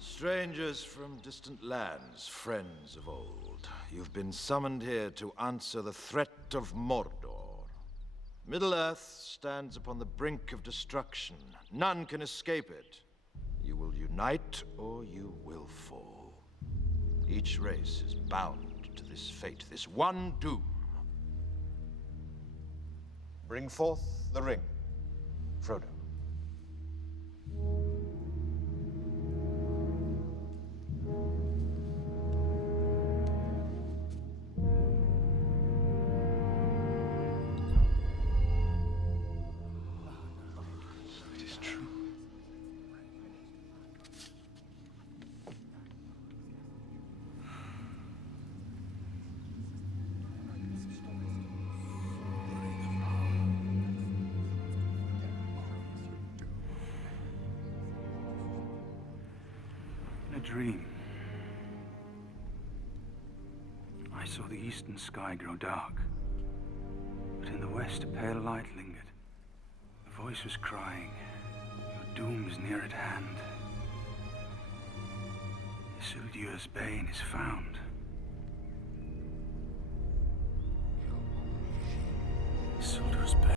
Strangers from distant lands, friends of old, you've been summoned here to answer the threat of Mordor. Middle-earth stands upon the brink of destruction. None can escape it. You will unite or you will fall. Each race is bound to this fate, this one doom. Bring forth the ring, Frodo. It is true. In a dream, I saw the eastern sky grow dark, but in the west a pale light lingered. A voice was crying, "Your doom is near at hand. Isildur's bane is found." Isildur's bane.